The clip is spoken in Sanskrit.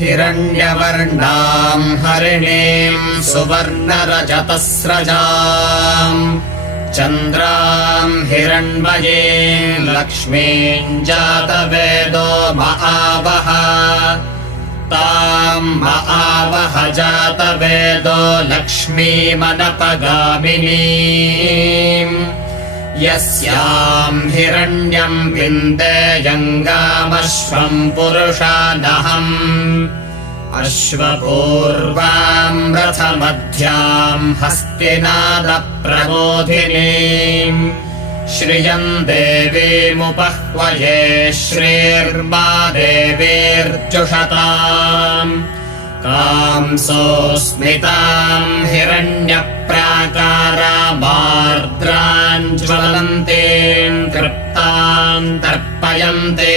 हिरण्यवर्णाम् हरिणीम् सुवर्णरजतस्रजाम् चन्द्राम् हिरण्मयीम् लक्ष्मीम् जातवेदो महावः ताम् महावः जातवेदो लक्ष्मीमनपगामिनीम् यस्याम् हिरण्यम् विन्देयङ्गामश्वम् पुरुषानहम् अश्वपूर्वाम् रथमध्याम् हस्तिनादप्रबोधिनीम् श्रियम् देवीमुपह्वये श्रीर्मा देवीर्जुषताम् कांसोऽस्मिताम् हिरण्यप्राकारामार्द्राम् ज्वलन्तीम् तृप्ताम् तर्पयन्ते